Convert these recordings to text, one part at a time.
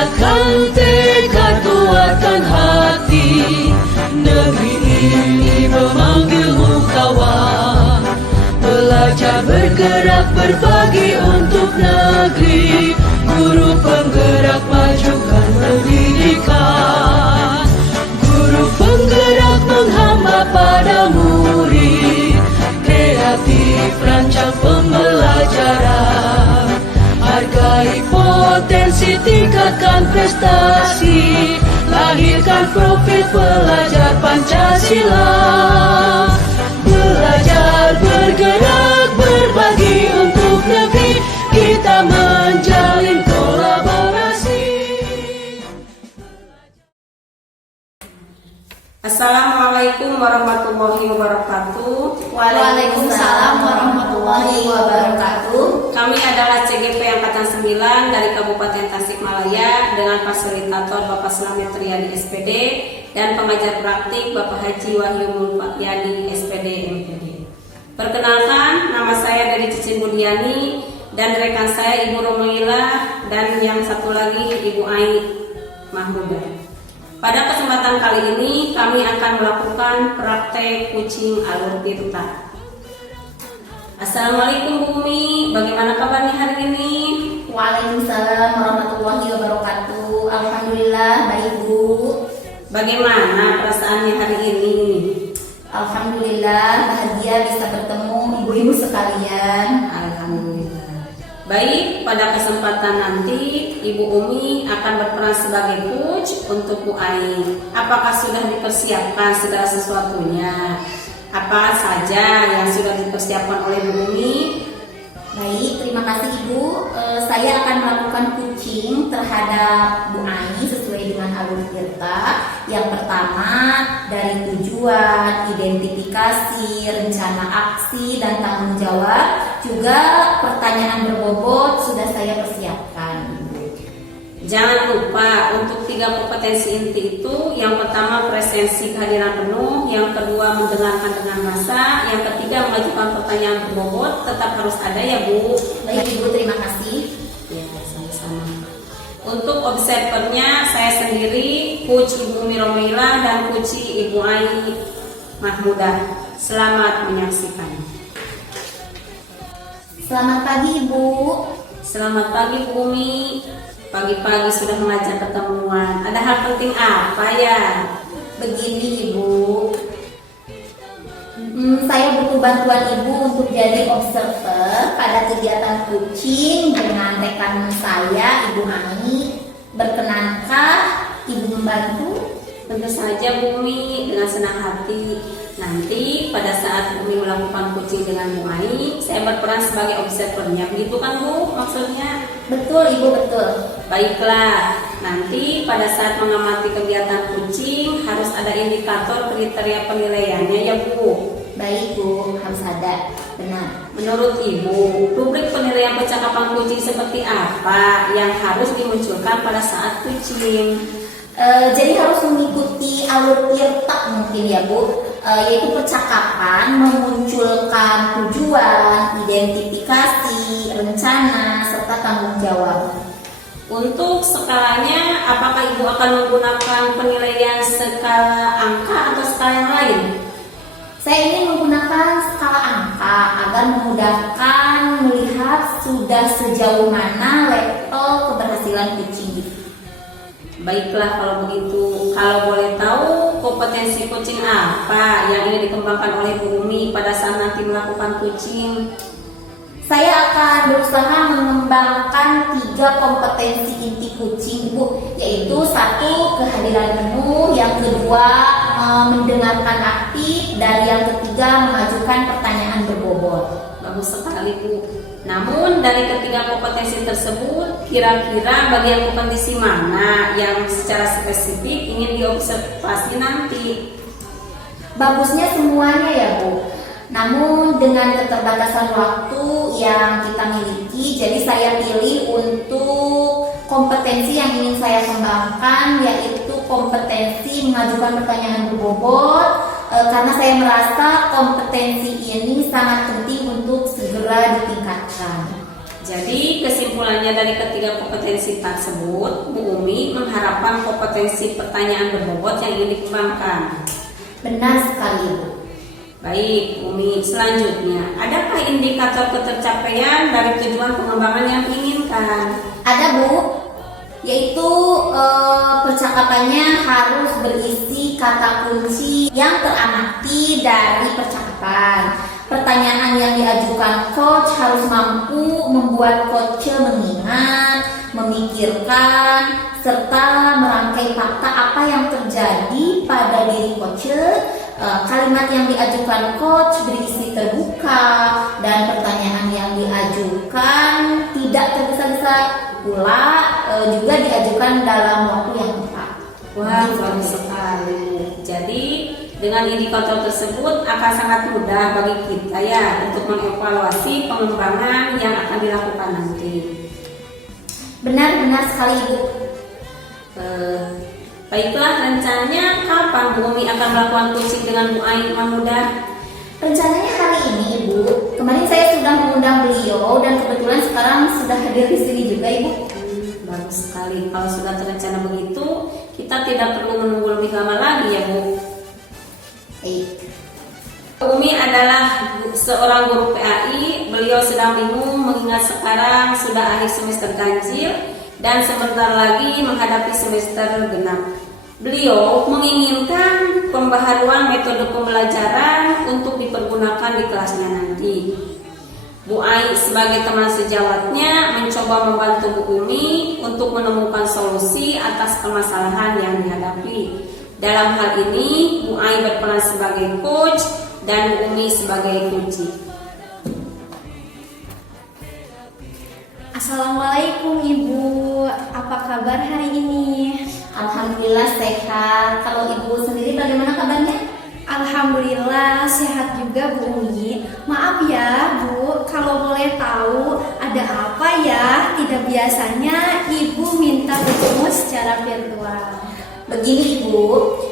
tingkatkan tekad, kuatkan hati. Negeri ini memanggilmu kawan, belajar bergerak berbagi untuk negeri. Guru penggerak majukan pendidikan, guru penggerak menghamba pada murid. Kreatif rancang pembelajaran, hargai potensi, tingkatkan prestasi. Lahirkan profil pelajar Pancasila. Belajar, bergerak, berbagi untuk negeri. Kita menjalin kolaborasi. Assalamualaikum warahmatullahi wabarakatuh. Waalaikumsalam warahmatullahi wabarakatuh. Kami adalah CGP Angkatan 9 dari Kabupaten Tasikmalaya dengan fasilitator Bapak Slamet Riyadi SPD dan pengajar praktik Bapak Haji Wahyu Mulfatyadi SPD MPD. Perkenalkan, nama saya dari Cicin Budiani dan rekan saya Ibu Romaila dan yang satu lagi Ibu Ai Mahmudah. Pada kesempatan kali ini kami akan melakukan praktek kucing alur tirta. Assalamualaikum Bu Umi, bagaimana kabarnya hari ini? Waalaikumsalam warahmatullahi wabarakatuh. Alhamdulillah baik Bu. Bagaimana perasaannya hari ini? Alhamdulillah bahagia bisa bertemu ibu-ibu sekalian. Alhamdulillah. Baik, pada kesempatan nanti Ibu Umi akan berperan sebagai coach untuk Bu Ai. Apakah sudah dipersiapkan segala sesuatunya? Apa saja yang sudah dipersiapkan oleh Bu Umi? Baik, terima kasih Ibu. Saya akan melakukan coaching terhadap Bu Ai sesuai dengan alur tirta. Yang pertama dari tujuan, identifikasi, rencana aksi dan tanggung jawab. Juga pertanyaan berbobot sudah saya persiapkan. Jangan lupa untuk 3 kompetensi inti itu, yang pertama presensi kehadiran penuh, yang kedua mendengarkan dengan rasa, yang ketiga mengajukan pertanyaan berbobot. Tetap harus ada ya Bu. Baik Ibu, terima kasih. Ya, sama-sama. Untuk observernya saya sendiri, Coach Ibu Umi Romaila dan Coach Ibu Ai Mahmudah. Selamat menyaksikan. Selamat pagi Ibu. Selamat pagi Bu Umi. Pagi-pagi sudah mengajak ketemuan. Ada hal penting apa ya? Begini Ibu, saya butuh bantuan Ibu untuk jadi observer pada kegiatan coaching dengan rekan saya Ibu Ani. Berkenankah Ibu membantu? Tentu saja Bu Umi, dengan senang hati. Nanti pada saat Bu Umi melakukan coaching dengan Bu Ai, saya berperan sebagai observernya. Begitu kan Bu maksudnya? Betul Ibu, betul. Baiklah, nanti pada saat mengamati kegiatan coaching harus ada indikator kriteria penilaiannya ya Bu. Baik Bu, harus ada. Benar. Menurut Ibu, rubrik penilaian percakapan coaching seperti apa yang harus dimunculkan pada saat coaching? Jadi harus mengikuti alur tirta mungkin ya Bu, yaitu percakapan memunculkan tujuan, identifikasi, rencana, serta tanggung jawab. Untuk skalanya, apakah Ibu akan menggunakan penilaian skala angka atau skala yang lain? Saya ingin menggunakan skala angka agar memudahkan melihat sudah sejauh mana level keberhasilan coaching. Baiklah kalau begitu, kalau boleh tahu kompetensi coaching apa yang ingin dikembangkan oleh Bu Umi pada saat nanti melakukan coaching? Saya akan berusaha mengembangkan 3 kompetensi inti coaching Bu, yaitu 1 kehadiran penuh, yang kedua mendengarkan aktif, dan yang ketiga mengajukan pertanyaan berbobot. Bagus sekali Bu. Namun dari ketiga kompetensi tersebut, kira-kira bagian kompetensi mana yang secara spesifik ingin diobservasi nanti? Bagusnya semuanya ya Bu. Namun dengan keterbatasan waktu yang kita miliki, jadi saya pilih untuk kompetensi yang ingin saya kembangkan, yaitu kompetensi mengajukan pertanyaan berbobot, karena saya merasa kompetensi ini sangat penting untuk segera ditingkatkan. Jadi kesimpulannya dari ketiga kompetensi tersebut, Bu Umi mengharapkan kompetensi pertanyaan berbobot yang ingin dikembangkan. Benar sekali, Bu. Baik, Umi, selanjutnya, adakah indikator ketercapaian dari tujuan pengembangan yang diinginkan? Ada, Bu, yaitu percakapannya harus berisi kata kunci yang teramati dari percakapan. Pertanyaan yang diajukan coach harus mampu membuat coach mengingat, memikirkan, serta merangkai fakta apa yang terjadi pada diri coach. Kalimat yang diajukan coach berisi terbuka dan pertanyaan yang diajukan tidak tergesa-gesa, pula juga diajukan dalam waktu yang tepat. Wah, bagus sekali. Jadi dengan indikator tersebut akan sangat mudah bagi kita ya untuk mengevaluasi pengembangan yang akan dilakukan nanti. Benar-benar sekali, Ibu. Baiklah, rencananya kapan Bu Umi akan melakukan coaching dengan Bu Ai Mahmudah? Rencananya hari ini, Ibu. Kemarin saya sudah mengundang beliau dan kebetulan sekarang sudah hadir di sini juga, Ibu. Bagus sekali. Kalau sudah terencana begitu, kita tidak perlu menunggu lebih lama lagi ya Bu. Bu Umi adalah seorang guru PAI. Beliau sedang bingung mengingat sekarang sudah akhir semester ganjil dan sebentar lagi menghadapi semester genap. Beliau menginginkan pembaharuan metode pembelajaran untuk dipergunakan di kelasnya nanti. Bu Ai sebagai teman sejawatnya mencoba membantu Bu Umi untuk menemukan solusi atas permasalahan yang dihadapi. Dalam hal ini, Bu Ai berperan sebagai coach dan Bu Umi sebagai kunci. Assalamualaikum Ibu, apa kabar hari ini? Alhamdulillah sehat. Kalau Ibu sendiri bagaimana kabarnya? Alhamdulillah sehat juga Bu Umi. Maaf ya Bu, kalau boleh tahu ada apa ya? Tidak biasanya Ibu minta bertemu secara virtual. Begini Ibu,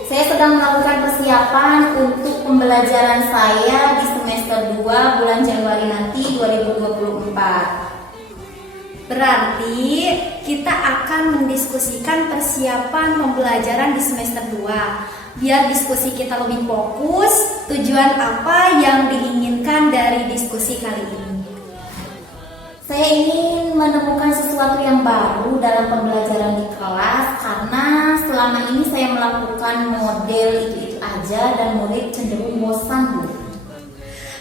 saya sedang melakukan persiapan untuk pembelajaran saya di semester 2 bulan Januari nanti 2024. Berarti kita akan mendiskusikan persiapan pembelajaran di semester 2. Biar diskusi kita lebih fokus, tujuan apa yang diinginkan dari diskusi kali ini? Saya ingin menemukan sesuatu yang baru dalam pembelajaran di kelas karena selama ini saya melakukan model itu-itu aja dan murid cenderung bosan, Bu.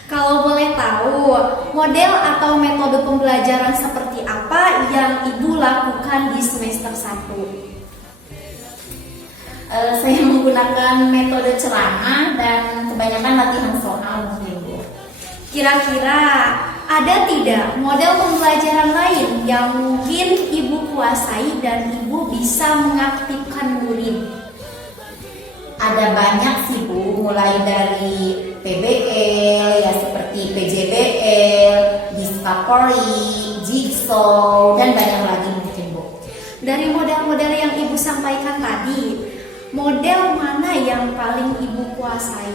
Kalau boleh tahu, model atau metode pembelajaran seperti apa yang Ibu lakukan di semester 1? Saya menggunakan metode ceramah dan kebanyakan latihan soal mungkin, Bu. Kira-kira ada tidak model pembelajaran lain yang mungkin Ibu kuasai dan Ibu bisa mengaktifkan murid? Ada banyak sih Bu, mulai dari PBL ya seperti PJBL, Discovery, Jigsaw dan banyak lagi mungkin Bu. Dari model-model yang Ibu sampaikan tadi, model mana yang paling Ibu kuasai?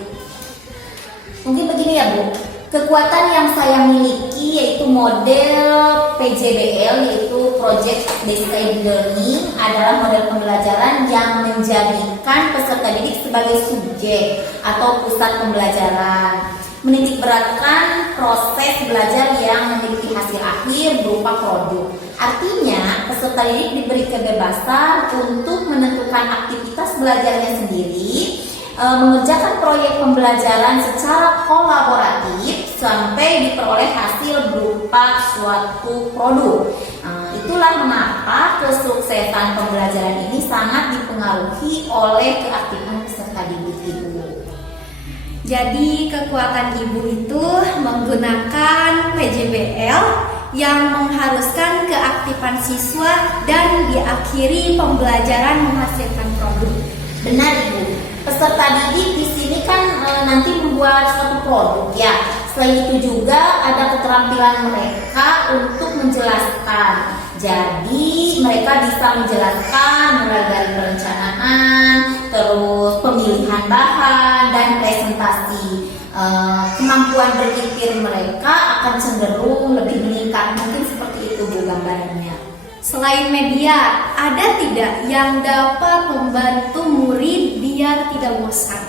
Mungkin begini ya Bu, kekuatan yang saya miliki yaitu model PJBL yaitu Project Based Learning adalah model pembelajaran yang menjadikan peserta didik sebagai subjek atau pusat pembelajaran, menitik beratkan proses belajar yang memiliki hasil akhir berupa produk. Artinya peserta didik diberi kebebasan untuk menentukan aktivitas belajarnya sendiri, mengerjakan proyek pembelajaran secara kolaboratif sampai diperoleh hasil berupa suatu produk. Itulah mengapa kesuksesan pembelajaran ini sangat dipengaruhi oleh keaktifan peserta didik Ibu. Jadi kekuatan Ibu itu menggunakan PJBL yang mengharuskan keaktifan siswa dan diakhiri pembelajaran menghasilkan produk. Benar Ibu. Peserta didik di sini kan nanti membuat suatu produk ya. Selain itu juga ada keterampilan mereka untuk menjelaskan. Jadi mereka bisa menjelaskan mulai dari perencanaan, terus pemilihan bahan dan presentasi. Kemampuan berpikir mereka akan cenderung lebih meningkat, mungkin seperti itu itu gambarannya. Selain media, ada tidak yang dapat membantu murid biar tidak bosan?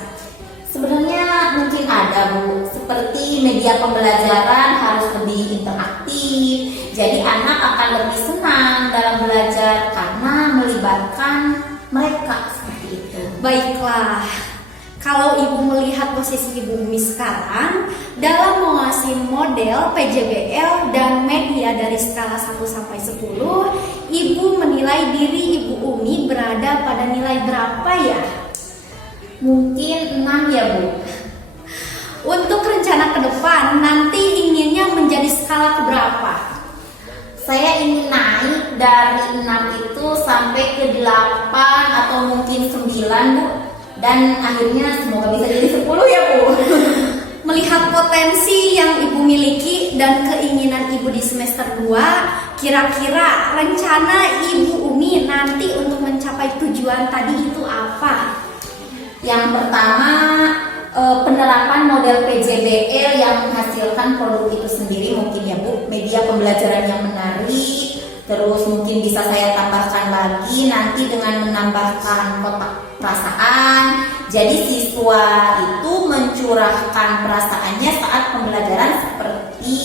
Sebenarnya mungkin ada Bu, seperti media pembelajaran harus lebih interaktif, jadi anak akan lebih senang dalam belajar karena melibatkan mereka seperti itu. Baiklah, kalau Ibu melihat posisi Ibu Umi sekarang dalam menguasai model PJBL dan media dari skala 1 sampai 10, Ibu menilai diri Ibu Umi berada pada nilai berapa ya? Mungkin 6 ya Bu. Untuk rencana ke depan, nanti inginnya menjadi skala keberapa? Saya ingin naik dari 6 itu sampai ke 8 atau mungkin 9 Bu. Dan akhirnya semoga bisa jadi 10 ya Bu. Melihat potensi yang Ibu miliki dan keinginan Ibu di semester 2, kira-kira rencana Ibu Umi nanti untuk mencapai tujuan tadi itu apa? Yang pertama, penerapan model PJBL yang menghasilkan produk itu sendiri mungkin ya Bu. Media pembelajaran yang menarik, terus mungkin bisa saya tambahkan lagi nanti dengan menambahkan kotak perasaan. Jadi siswa itu mencurahkan perasaannya saat pembelajaran seperti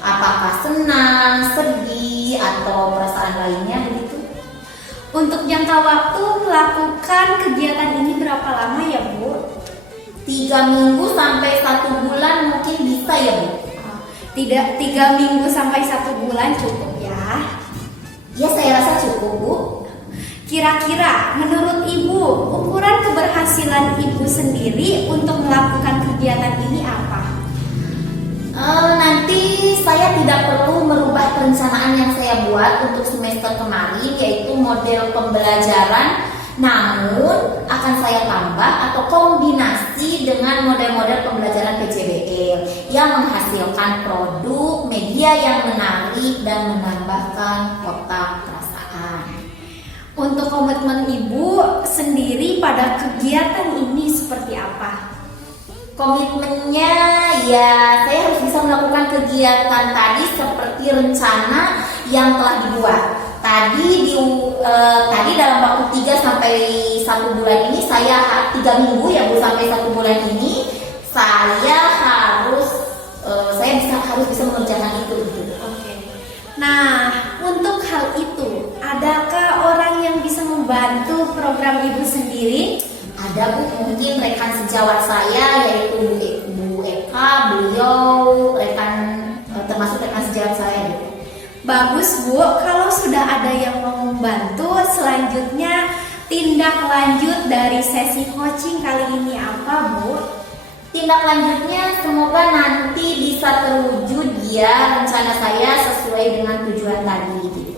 apakah senang, sedih, atau perasaan lainnya begitu. Untuk jangka waktu melakukan kegiatan ini berapa lama ya Bu? 3 minggu sampai 1 bulan mungkin bisa ya Bu. Tidak, 3 minggu sampai 1 bulan cukup ya. Ya saya rasa cukup Bu. Kira-kira menurut Ibu, ukuran keberhasilan Ibu sendiri untuk melakukan kegiatan ini apa? Nanti saya tidak perlu merubah perencanaan yang saya buat untuk semester kemarin, yaitu model pembelajaran, namun akan saya tambah atau kombinasi dengan model-model pembelajaran PJBL yang menghasilkan produk media yang menarik dan menambahkan kotak perasaan. Untuk komitmen Ibu sendiri pada kegiatan ini seperti apa? Komitmennya ya saya harus bisa melakukan kegiatan tadi seperti rencana yang telah dibuat. Tadi dalam waktu 3 sampai 1 bulan ini saya 3 minggu ya Bu sampai 1 bulan ini saya harus bisa mengerjakan itu gitu. Oke. Nah, untuk hal itu, adakah orang yang bisa membantu program Ibu sendiri? Ada Bu, mungkin rekan sejawat saya yaitu Bu Eka, beliau termasuk rekan sejawat saya gitu. Bagus Bu, kalau sudah ada yang mau membantu, selanjutnya tindak lanjut dari sesi coaching kali ini apa Bu? Tindak lanjutnya semoga nanti bisa terwujud ya rencana saya sesuai dengan tujuan tadi gitu.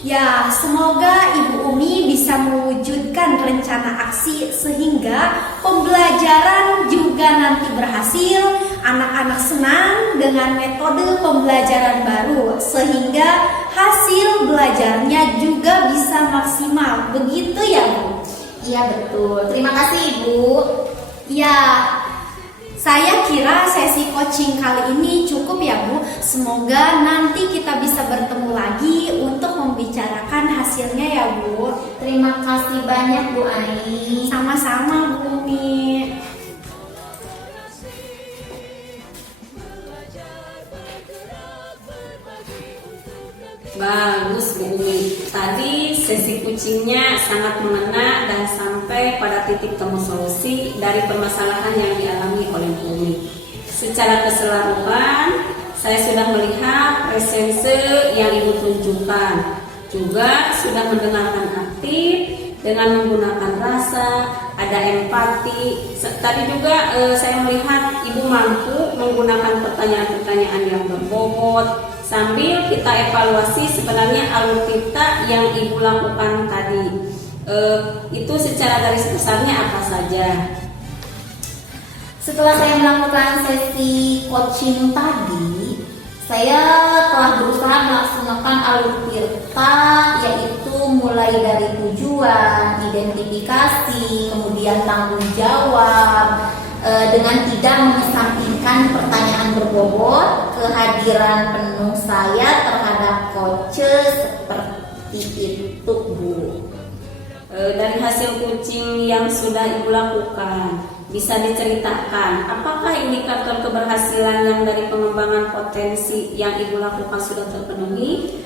Ya, semoga Ibu Umi bisa mewujudkan rencana aksi sehingga pembelajaran juga nanti berhasil, anak-anak senang dengan metode pembelajaran baru sehingga hasil belajarnya juga bisa maksimal. Begitu ya Bu? Iya betul. Terima kasih Ibu. Ya, saya kira sesi coaching kali ini cukup ya Bu. Semoga nanti kita bisa bertemu lagi untuk membicarakan hasilnya ya Bu. Terima kasih banyak Bu Ani. Sama-sama Bu Umi. Bagus Bu Umi. Tadi sesi coachingnya sangat mengena dan sampai pada titik temu solusi dari permasalahan yang dialami oleh Bu Umi. Secara keseluruhan, saya sudah melihat presence yang Ibu tunjukkan. Juga sudah mendengarkan aktif dengan menggunakan rasa, ada empati. Tadi juga saya melihat Ibu mampu menggunakan pertanyaan-pertanyaan yang berbobot. Sambil kita evaluasi sebenarnya alur kita yang Ibu lakukan tadi itu secara garis besarnya apa saja. Setelah saya melakukan sesi coaching tadi, saya telah berusaha melaksanakan alur tirta, yaitu mulai dari tujuan, identifikasi, kemudian tanggung jawab, dengan tidak mengesampingkan pertanyaan berbobot ke kehadiran penuh saya terhadap Koce seperti itu, Bu. Dari hasil kucing yang sudah Ibu lakukan, bisa diceritakan apakah indikator keberhasilan yang dari pengembangan potensi yang Ibu lakukan sudah terpenuhi?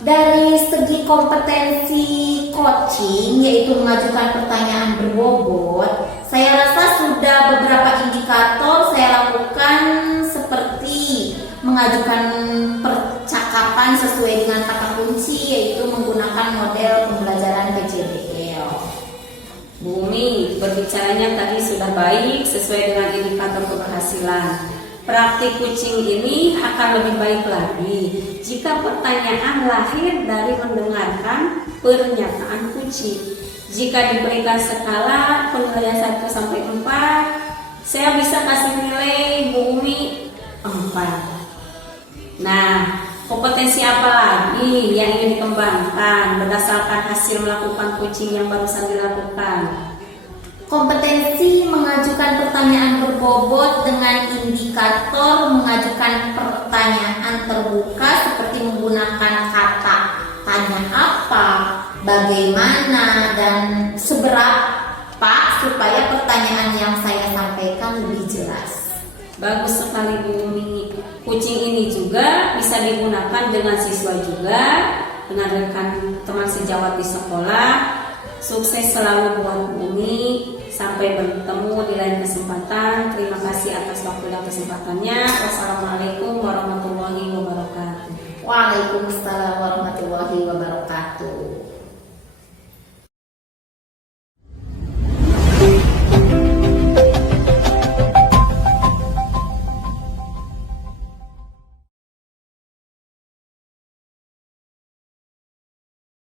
Dari segi kompetensi coaching, yaitu mengajukan pertanyaan berbobot, saya rasa sudah beberapa indikator saya lakukan, seperti mengajukan percakapan sesuai dengan kata kunci, yaitu menggunakan model pembelajaran PJDL. Bu Umi, berbicaranya tadi sudah baik sesuai dengan indikator keberhasilan. Praktik kucing ini akan lebih baik lagi jika pertanyaan lahir dari mendengarkan pernyataan kucing. Jika diberikan skala penilaian 1 sampai 4, saya bisa kasih nilai Bu Umi 4. Nah, kompetensi apa lagi yang ingin dikembangkan berdasarkan hasil melakukan kucing yang barusan dilakukan? Kompetensi mengajukan pertanyaan berbobot dengan indikator mengajukan pertanyaan terbuka seperti menggunakan kata tanya apa, bagaimana, dan seberapa supaya pertanyaan yang saya sampaikan lebih jelas. Bagus sekali Bu Umi. Kucing ini juga bisa digunakan dengan siswa juga, dengan rekan teman sejawat di sekolah. Sukses selalu buat Bu Umi. Sampai bertemu di lain kesempatan. Terima kasih atas waktu dan kesempatannya. Wassalamualaikum warahmatullahi wabarakatuh. Waalaikumsalam warahmatullahi wabarakatuh.